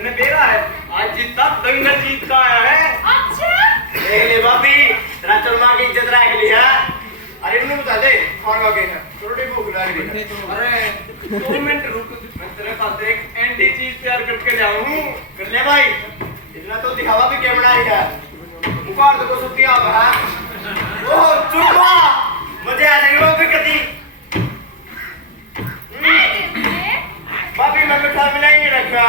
तने बेरा है आज जीता दंगल जीत का आया है। अच्छा देख ले भाभी तेरा चुरमा की इज्जत रख ली है। अरे इन्हें बता दे कौन वाके है थोड़ी भूख लग रही है। अरे 2 मिनट रुक मैं तेरे पास एक एंटी चीज तैयार करके ले आऊं। कर ले भाई इतना तो दिखावा भी क्या बना है मुकार तो सुती आ रहा है। ओ चुरमा मजे आ जाएंगे भाभी कभी भाभी मैं मिठा मिलाई नहीं रखा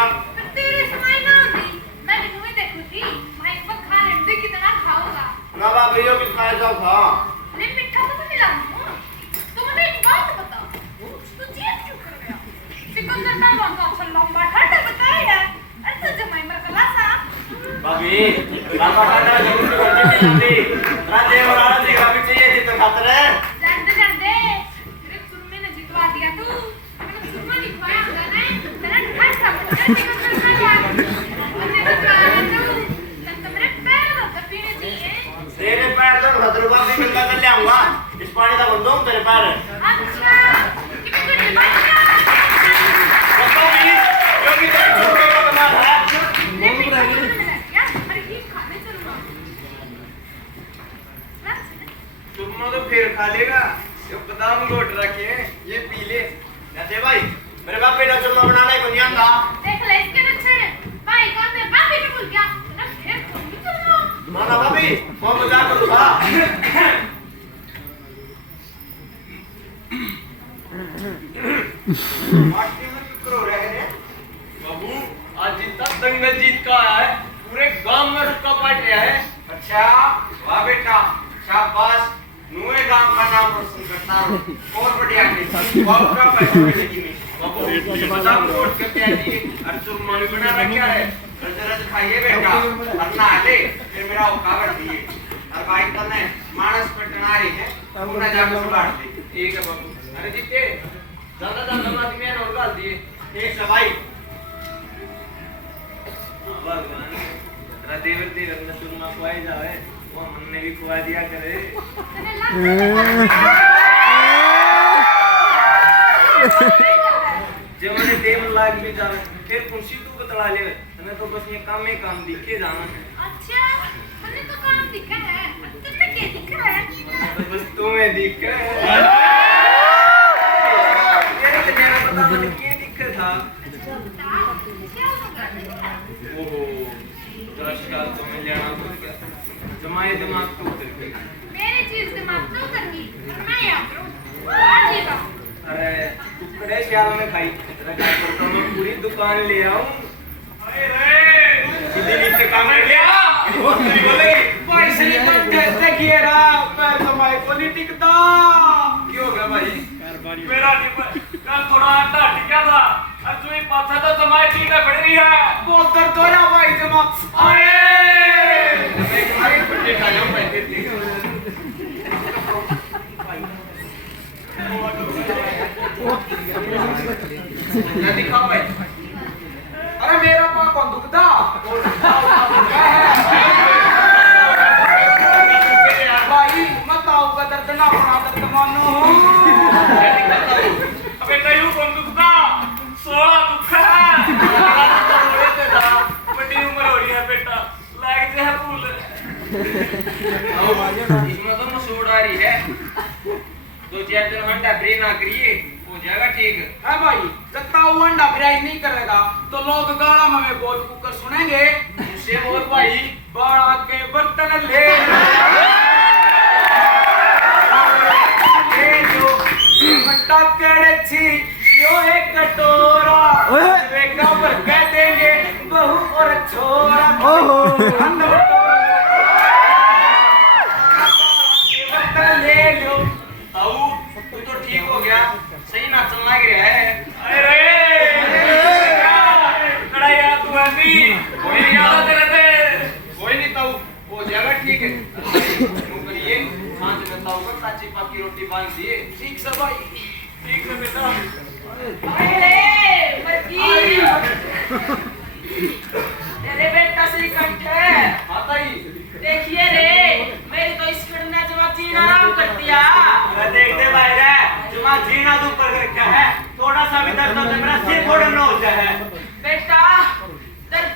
तेरे समय ना होती मैं तुम्हें देखूं थी भाई को खा रहे कितना खाऊंगा ना भाभी यो कितना ऐसा था ले मिठा तो मिलाऊं तो मुझे एक बात बता तू जिद क्यों कर रहा सिकंदर पहलवान का अच्छा लंबा ठाडा बताया यार अरे तो जमाई मर गला सा भाभी लंबा ठाडा जरूर करके मिलती रात और आराम से भाभी चाहिए थी तो खातर है जानते तेरे सुरमे ने जितवा दिया तू मैंने सुरमा लिखवाया होगा ना तेरा ढाई सब सिकंदर पहलवान मुझे जितवा दिया तू तब मेरे पैर तो पीने चाहिए तेरे पैर तो भद्रवा भी गंगा कर ले आऊंगा इस पानी का बंदूक तेरे पैर अच्छा कि मैं कुछ बात बताओ भी जो भी तेरे छोटे का कमाल है यार अरे ये खाने चलूंगा तुम तो फिर खा लेगा ये बादाम घोट रखे हैं ये पी ले जाते भाई मेरे बाप बेटा चुरमा बनाना ही बन आता देख ले इसके पीछे भाई कौन है बाप भी भूल गया ना फिर कौन भी चलना माना भाभी कौन मजाक करूंगा माटी में करो रहे हैं बाबू आज जितना दंगल जीत का आया है पूरे गांव में रुका पाट रहा है। अच्छा वाह बेटा शाबाश नुए गांव का नाम रोशन करता हूं और बढ़िया नहीं बहुत का पैसा मिलेगी में बाबू बादाम रोट करके आइए और चुरमा भी बना रखा है रज खाइए बेटा और ना ले फिर मेरा औका कर दिए और भाई तने मानस पे टनारी है उन्हें जाकर सुधार दे ठीक है बाबू अरे जीते ज्यादा मात में और डाल दिए एक सवाई भगवान देवर देवर में चुरमा खुआई जाए वो हमने भी खुआ दिया करे जब मैंने देव लाग भी जाना फिर कुंसी तू बतला ले हमें तो बस ये काम में काम दिखे जाना है। अच्छा मैंने तो काम दिखा है तुमने क्या दिखा है तो बस तुम्हें दिखे तेरे तो मेरा पता मैंने क्या दिखे था क्या होगा ओहो 10 साल तो मैं जाना भूल गया जमाए दिमाग तो उतर गई मेरी चीज दिमाग तो करनी मैं याद करूं ठीक है अरे टुकड़े श्याल में खाई तेरा क्या करता मैं पूरी दुकान ले आऊं अरे रे सीधी नीचे काम कर लिया बोले पैसे नहीं करते देखिए रा पैर कमाए को नहीं टिकता क्यों हो गया भाई मेरा कल थोड़ा आटा टिका था अब तुम्हें पता तो तुम्हारी टीका बढ़ रही है बहुत दर्द हो रहा भाई जमा अरे मैं खाई पट्टी खा जाऊं पैसे ना दिखाओ भाई अरे मेरा पाँव कौन दुखता भाई मत आओगा दर्द ना बना दर्द मानो बेटा यूं कौन दुखता 16 दुख है बड़ी उम्र हो रही है बेटा लाग जा भूल इसमें तो मसूड़ आ रही है 2-4 दिन घंटा ब्रेक ना करिए हो जाएगा ठीक है भाई जब वो अंडा फ्राई नहीं करेगा तो लोग गाड़ा में बोल कुकर सुनेंगे उससे बोल भाई बड़ा के बर्तन ले जो मटकड़े छी जो एक कटोरा वे पर कह देंगे बहू और छोरा बर्तन ले लो आओ तू तो ठीक हो गया सही ना चलना गया है अरे कड़ाई तू अभी कोई नहीं आता तेरे पे कोई नहीं ताऊ वो जगह ठीक है तुम करिए सांझ में ताऊ का काची पक्की रोटी बांध दिए ठीक सब भाई ठीक है बेटा अरे मर्जी तेरे बेटा से कंठ है आता ही देखिए रे मेरी तो स्पीड ने जमा जीना आराम कर दिया देख दे भाई रे जुमा जीना तो ऊपर रखा है थोड़ा सा भी दर्द हो तो मेरा सिर फोड़ना हो जाए बेटा दर्द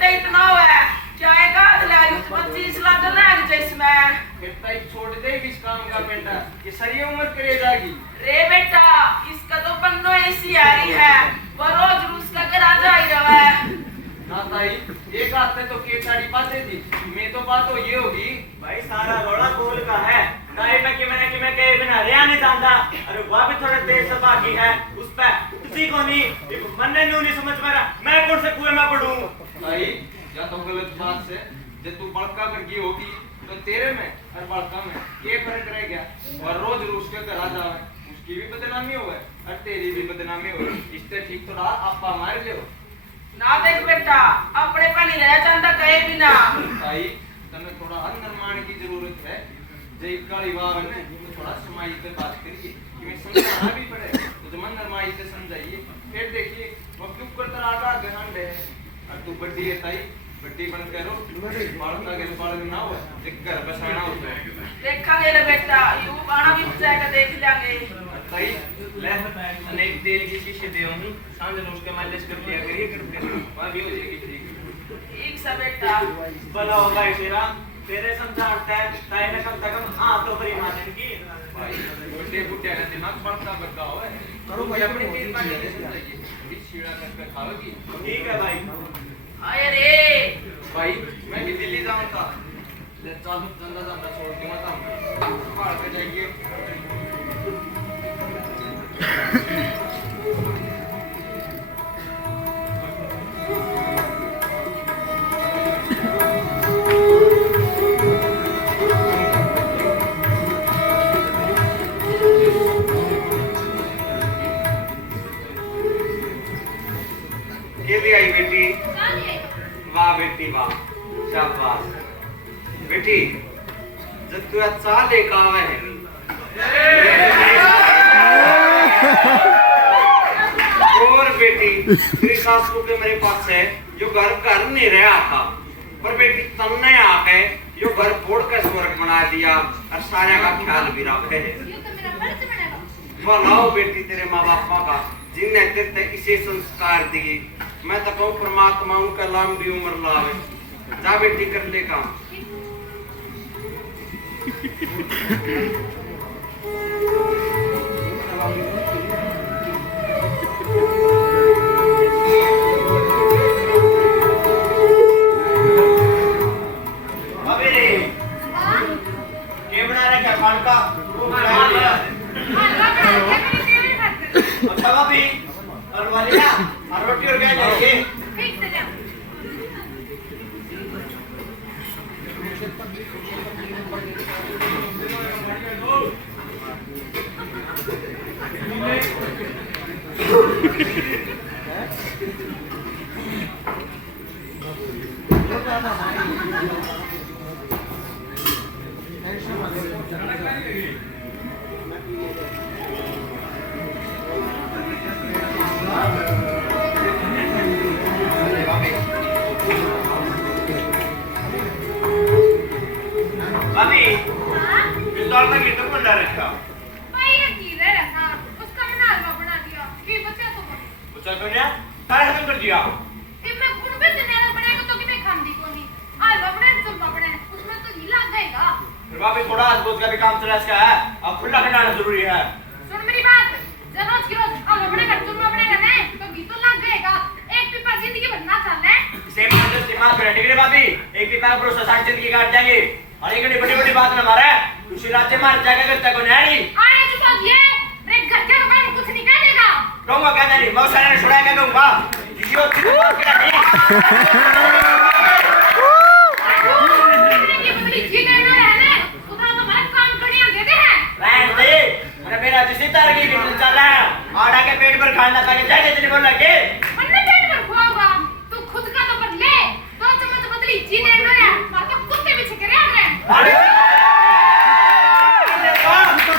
सारी उम्र करे जाएगी। रे बेटा इसका तो बंदो ऐसी आ रही है वो रोज रूस का घर आ जा ही रहा है ना ताई एक हाथ में तो केताड़ी बातें थी मैं तो बात तो ये होगी भाई सारा रोड़ा गोल का है ताई में कि मैं कहे बिना रिया नहीं जानता अरे वह भी थोड़ा तेज से बाकी है उस पे उसी को नहीं मन ने नहीं समझ पा रहा मैं कौन से कुएं में पड़ूं ताई या तो गलत बात से जब तू बड़का कर गई होगी तो तेरे में और बड़का में ये फर्क रह गया और रोज रूस के घर आ जावे उसकी भी बदनामी होवे और तेरी भी बदनामी होवे इससे ठीक तो रहा आपा मार ले ना देख बेटा अपने पर नहीं रह जाता कहे बिना भाई तने थोड़ा हर निर्माण की जरूरत है जय काली वाव ने तो थोड़ा समाई पे बात करिए कि मैं समझाना भी पड़े तो तुम नरमाई से समझाइए फिर देखिए वो क्यों करता आगा गहन है और तू बड्डी है ताई बड्डी बन करो बालका के बाल ना हो देख घर बसाना होता है देखा रे बेटा यू गाना भी जाएगा देख लेंगे ताई ले अनेक तेल की शीशे दे हूं सांझ रोज के मालिश कर लिया करिए कर वहां भी हो जाएगी ठीक सा बेटा भला होगा तेरा तेरे समझाता है ताई ने कम से कम हां तो बड़ी मानन की भाई बड्डे बुड्ढे का दिमाग पड़ता बड़का हो करो भाई अपनी पीर पानी के समझाइए इस शीड़ा करके खाओगी ठीक है भाई आए रे भाई मैं भी दिल्ली जाऊँ था ले चालू धंधा धंधा छोड़ के मत आऊँ पहाड़ पे जाइए के लिए आई बेटी काले वाह बेटी वाह शाबाश बेटी जब तू अच्छा लेकर आवे है और बेटी तेरी सासू के मेरे पास है जो घर नहीं रहा था पर बेटी तुमने आके जो घर फोड़ के स्वर्ग बना दिया और सारे का ख्याल भी रखे है ये तो मेरा फर्ज बनेगा भलाओ बेटी तेरे माँ बापा का जिनने तेरे इसे संस्कार दिए मैं तो कहूँ परमात्मा उनका लंबी उम्र लावे जा बेटी कर ले काम अबे रे हां के बना रहा क्या पान का वो बना लिया हलवा बना के मेरी तेरी बात कर अच्छा भाभी और वालिया और रोटी और क्या चाहिए ठीक से जा भाभी हां पिस्तौल में कितना बंदा रखा भाई ये की रे रहा उसका मैंने हलवा बना दिया कि बच्चा तो बने उचल को ने सारा खत्म कर दिया कि मैं गुण पे दिनारा बनेगा तो कि मैं खांदी को नहीं हलवा बने चुल्पा बने उसमें तो घी लग जाएगा फिर भाभी थोड़ा आसपास का भी काम चला इसका है अब खुला खंडाना जरूरी है सुन मेरी बात जब रोज की रोज हलवा बनेगा चुल्पा बनेगा ना तो घी तो लग जाएगा एक पीपा जिंदगी भर ना चलना है सेम मतलब दिमाग पर ठीक है भाभी एक भी पैर प्रोसेस सारी जिंदगी काट जाएंगे और ये बड़ी बड़ी बात ना मारे दूसरी राज्य मार जाएगा करता को नहीं आने चुप हो ये मेरे घर के तो काम कुछ नहीं कर देगा कहूंगा क्या नहीं मैं सारे ने छुड़ाएगा कहूंगा जियो ये बड़ी जी करना है ना उधर तो हमारा काम बढ़िया देते हैं रहने दे अरे मेरा जिसी तरह की चल रहा है आड़ा के पेट पर खाना ताकि जाके इतनी बोल लगे वरना पेट पर खुआऊंगा तू खुद का तो बदले दो चम्मच बदली जी करना है मार तो कुत्ते भी छिके रहे हैं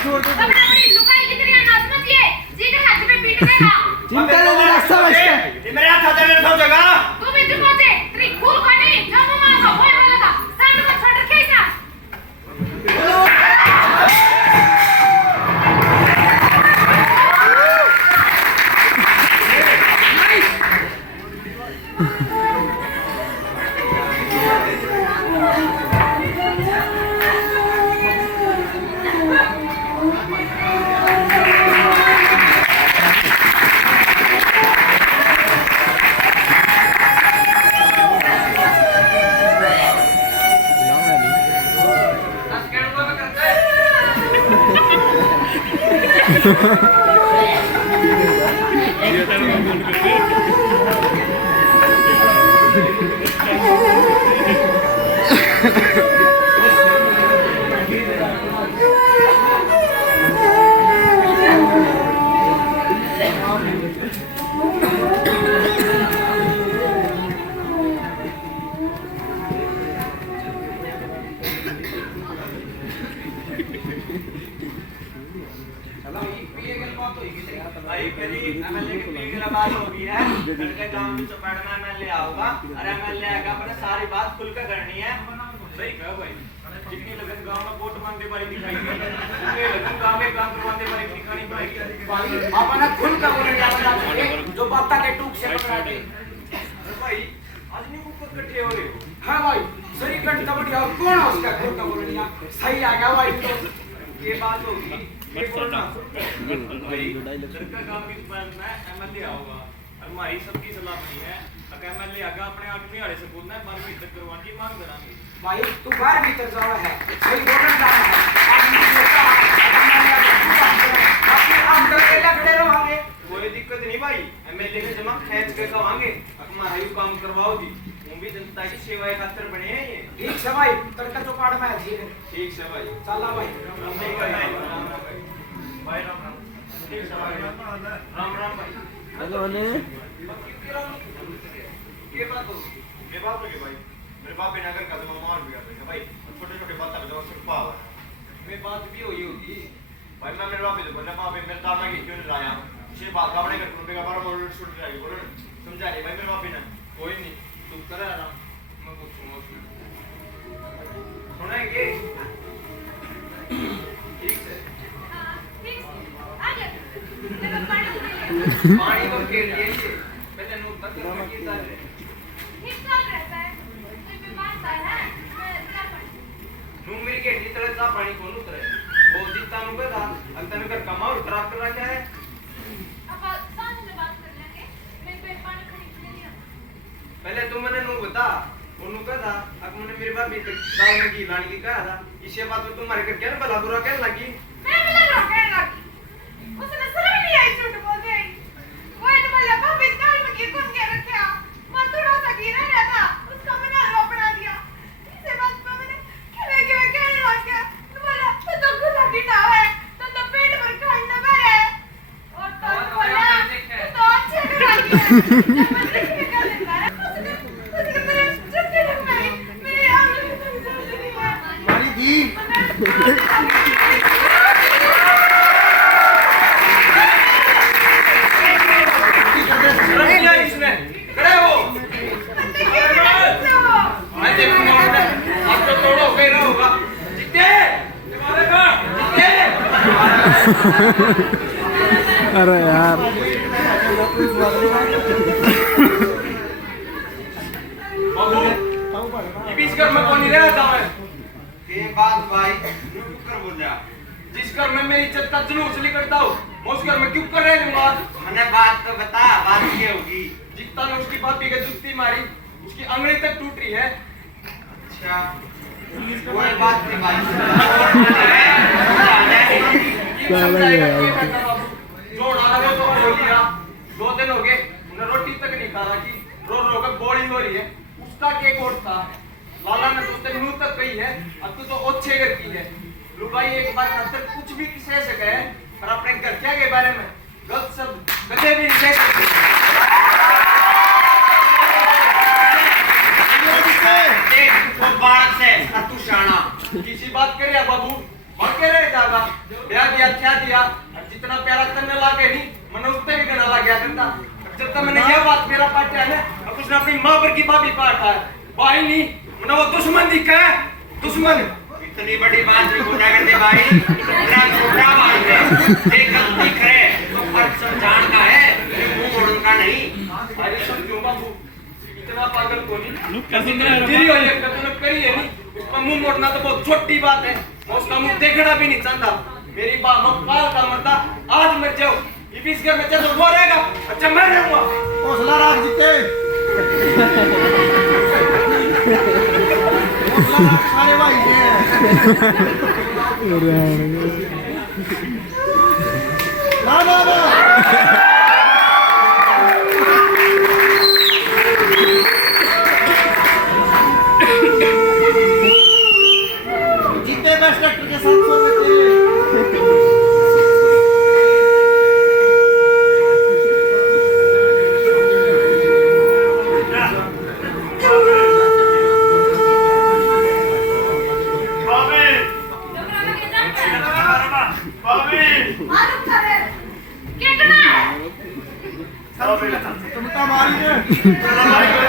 तब बड़ी लुकाई कितनी ना समझिए जी के हाथ में पीट देगा चिंता नहीं रास्ता बचता मेरे हाथ हाथ में रखो जगह तू भी चुप हो जा तेरी खून का नहीं जानो मां का होए वाला था सामने में छोड़ रखे इसा भाई मेरी एमएलए की टीम की बात हो गई है। लड़के काम में चपड़ना एमएलए आऊंगा और एमएलए आएगा अपने सारी बात खुल कर करनी है। सही कहा भाई। जितनी लगन गांव में वोट मांगने वाली दिखाई दे, ये लगन गांव में काम करवाने वाली दिखानी पड़ेगी। अपना खुल का बोले जाता है जो बाता के टूक से पकड़ा दे। भाई आज नहीं ऊपर इकट्ठे हो रहे हो। हाँ भाई सही घंटा बढ़िया कौन है उसका खुल का बोलनिया सही आ गया भाई तो ये बात होगी। ये बोलना भाई लड़का काम की बात में एमएलए आऊंगा और हमारी सबकी सलाह बनी है। अगर एमएलए आगा अपने आदमी वाले से बोलना है बार में इज्जत करवाने की मांग करांगे। भाई तू बाहर भीतर जावा है सही बोलना जाना है आदमी सोचा अपने अंदर केला खड़े रहोगे कोई दिक्कत नहीं भाई। एमएलए ने जमा खींच के कवांगे हमारा भी काम करवाओ जी। हम भी जनता की सेवा खातिर बने हैं ये। ठीक है भाई तड़का चौपाड़ में है ठीक है भाई। चला भाई भाई राम राम। ठीक है भाई राम राम भाई। हेलो ने ये बात हो गई भाई। मेरे बाप ने अगर कदम मार भी कर भाई छोटे छोटे बात कर दो सब पाव मेरी बात भी हुई होगी भाई। मैं मेरे बाप से बोलना बाप मेरे दादा की क्यों नहीं लाया ये बात का बड़े कर दूंगा बार मोड़ छूट जाएगी बोलो समझा नहीं भाई। मेरे बाप ने कोई नहीं तू कर आराम मैं पूछूंगा सुनेंगे। ठीक है हाँ, ठीक है। आ जा। देखो पानी पानी को के लिए पहले नूर तक में की था ठीक चल रहता है। कोई बीमार सा है मैं क्या करूं? नू मेरी के तरह सा पानी कौन उतरे वो जितना नु का अंतन कर कमा और खराब कर रखा है। अब साथ में बात कर लेंगे। मैं पेट पानी खरीद ले लिया। पहले तुम मैंने नू बता वो नू का था अब मैंने मेरे बाप भी दाल में की लाने की कहा था इसे बात में तुम्हारे कर क्या भला बुरा कहने लगी। मैं बोला रोकने लगी। उसने शर्म नहीं आई झूठ बोल रही। वो ने बोला भाभी दाल में घी कौन के रखा? मैं थोड़ा सा घी रह गया था उसका मैंने हलवा बना दिया। इसे बात पर मैंने कि कहने लग गया तो बोला तो गुस्सा गिटा है तो पेट भर खाई ना भरे और तो बोला तो अच्छे लगी है मैं देखने का लेता है उसने मेरे चुटकी लगाई मेरे आंखों में समझ नहीं आया मारी दी शर्म नहीं आई इसमें खड़े हो मैं देखूंगा अब तो तोड़ो कहीं ना होगा जीते तुम्हारे का जीते। अरे यार बाबू ये बीच घर में कौन नहीं रहा था मैं ये बात भाई क्यों कर बोल रहा जिस घर में मेरी इज्जत का जुलूस निकलता हूँ मैं उस घर में क्यों कर रहे हैं बात। मैंने बात तो बता बात ये होगी। जितना ने उसकी भाभी के जुत्ती मारी उसकी अंगली तक टूट रही है। अच्छा कोई बात नहीं भाई जोड़ा लगे तो बोल दिया 2 दिन हो गए उन्हें रोटी तक नहीं खा रहा की रो रो कर बोली हो रही है। उसका क्या कोट था लाला ने तो उसने मुंह तक कही है अब तू तो अच्छे घर की है। लुगाई एक बार खातर कुछ भी किसी से कहे पर अपने घर क्या के बारे में गलत सब कदे भी नहीं कह सकते। बात से तू शाना किसी बात करे बाबू भड़के रहे जागा ब्याह दिया क्या दिया और जितना प्यारा करने लगे नहीं मैंने उससे भी देना लग गया करता। जब तक मैंने यह बात मेरा पाटा है ना अब उसने अपनी माँ पर की भाभी पाटा है भाई नहीं मैंने वो दुश्मन दिखा है दुश्मन। इतनी बड़ी बात भी बोला करते भाई इतना छोटा बात है एक गलती करे तो फर्क समझान का है मुंह मोड़न का नहीं। अरे सुन क्यों बाबू इतना पागल को नहीं तेरी हो ये तूने करी है नहीं उसका मुंह मोड़ना तो बहुत छोटी बात है। मैं उसका मुंह देखना भी नहीं चाहता। मेरी बाप काल का मरता आज मर जाओ ये बीच घर में चलो वो रहेगा अच्छा मैं रहूंगा। हौसला रख जीते हौसला रख सारे भाई ना ना ना जीते बेस्ट एक्टर के 700 रुपए तुमका मारी ने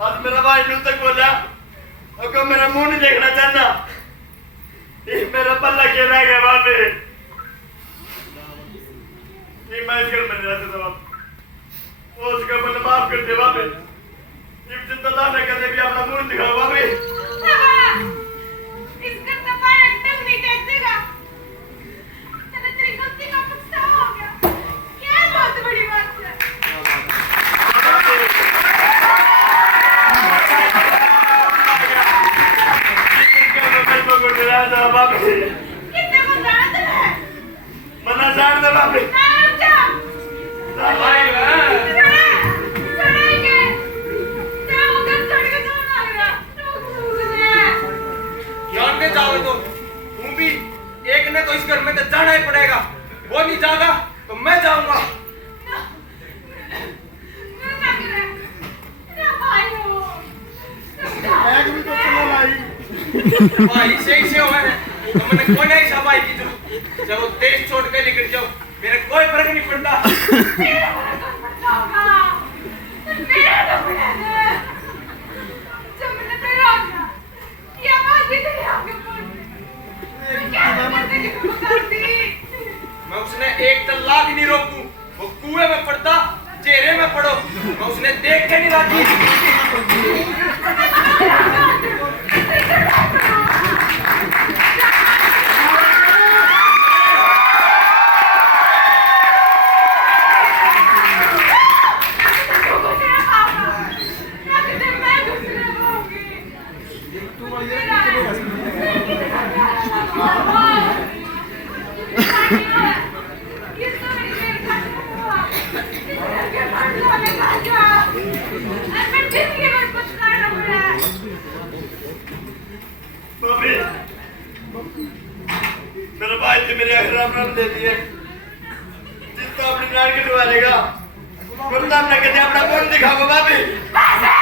आज मेरा भाई नू तक बोला और को मेरा मुंह नहीं देखना चाहता ये मेरा पल्ला के रह गया बाबे ये मैं इसके में रहता था बाप वो उसका मतलब माफ कर दे बाबे ये जितना दाना कर दे भी अपना मुंह दिखाओ बाबे इसका तपाईँ एकदम नहीं देखेगा तेरे तेरी गलती का पछतावा हो गया क्या बहुत बड़ी बात है कितने को जानत है मना जान दे बाबे ना रुक जा भाई चढ़ाएंगे क्या होगा चढ़ के जाना आएगा जानते जाओ तो हूँ भी एक ने तो इस घर में तो जाना ही पड़ेगा वो नहीं जागा तो मैं जाऊंगा बैग भी तो चला लाई भाई से हुआ है तो मैंने कोई नहीं सफाई की चलो देश छोड़ के निकल जाओ मेरे कोई फर्क नहीं पड़ता मैं उसने एक तलाक नहीं रोकूं वो कुएं में पड़ता चेहरे में पड़ो मैं उसने देख के नहीं राजी बाबे मेरा भाई थे मेरे राम राम दे दिए जितना अपनी नार के डुबालेगा बोलता अपना कहते अपना कौन दिखाओ बाबे बाबा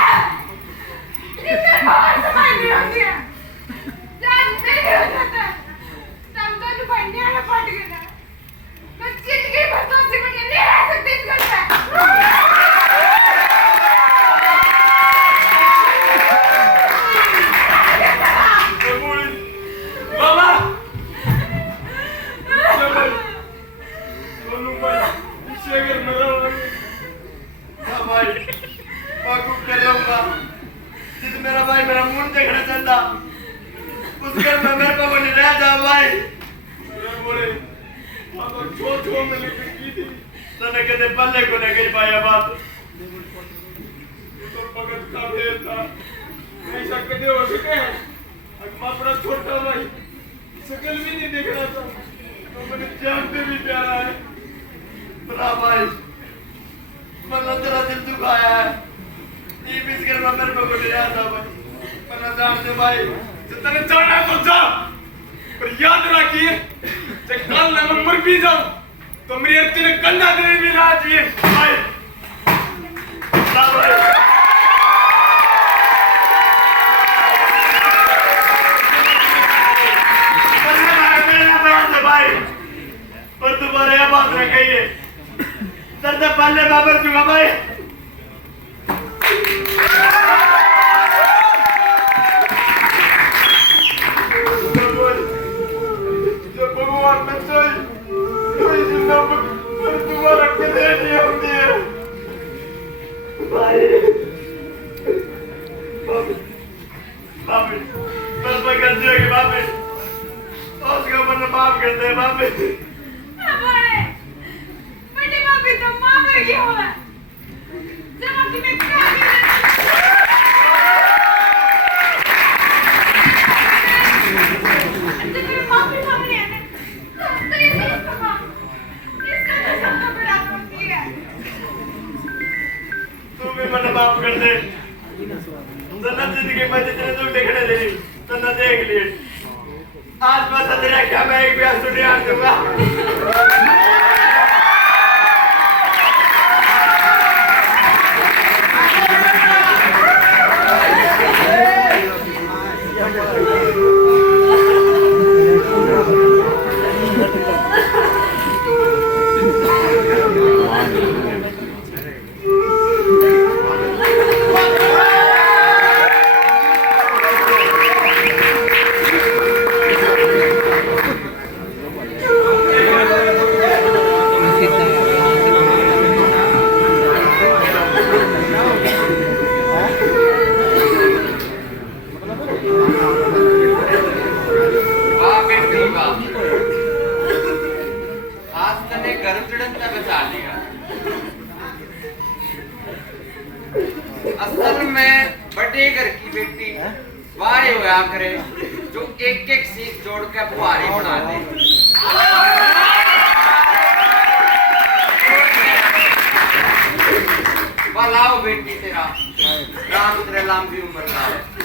भाई पाकू कर लूंगा जिस मेरा भाई मेरा मुंह देखना चाहता उस घर में मेरे को नहीं रह जा भाई बोले पापा छो में लेकर की थी तने कहते पल्ले को नहीं गई पाया बात तो भगत का भेद था नहीं सकते हो सके अगमा बड़ा छोटा भाई शकल भी नहीं देख रहा था तो मैंने जान से भी प्यारा है बड़ा भाई मना तेरा दिल दुखाया है ये बिस्किट में मेरे को ले आया था भाई मना जान से भाई जितने जाना है तो जा पर याद रखिए जब कल मैं मर भी जाऊं तो मेरी तेरे कंधा तेरे भी राज है भाई ना भाई भाई और तुम्हारे यहाँ बात रखिए सर से पहले बाबर चुका भाई बाबे उसका मन माफ कर दे बाबे हमारे बड़ी भाभी तो मां मर गई हुआ जब कि मैं क्या माफी मांग रही है तो ये नहीं पापा इसका तो सबका बड़ा करती है तू भी मन माफ कर दे तना जिंदगी में जितने दुख देखने दे तना देख लिए आज बस तेरा क्या मैं एक भी आंसू नहीं आ दूंगा वाह बेटी वाह आज तने घर उजड़न तक बचा लिया असल में बड़े घर की बेटी वारे होया करे जो एक एक सीख जोड़ के बुहारी बना दे भलाओ बेटी तेरा राम तेरे लंबी उम्र लाए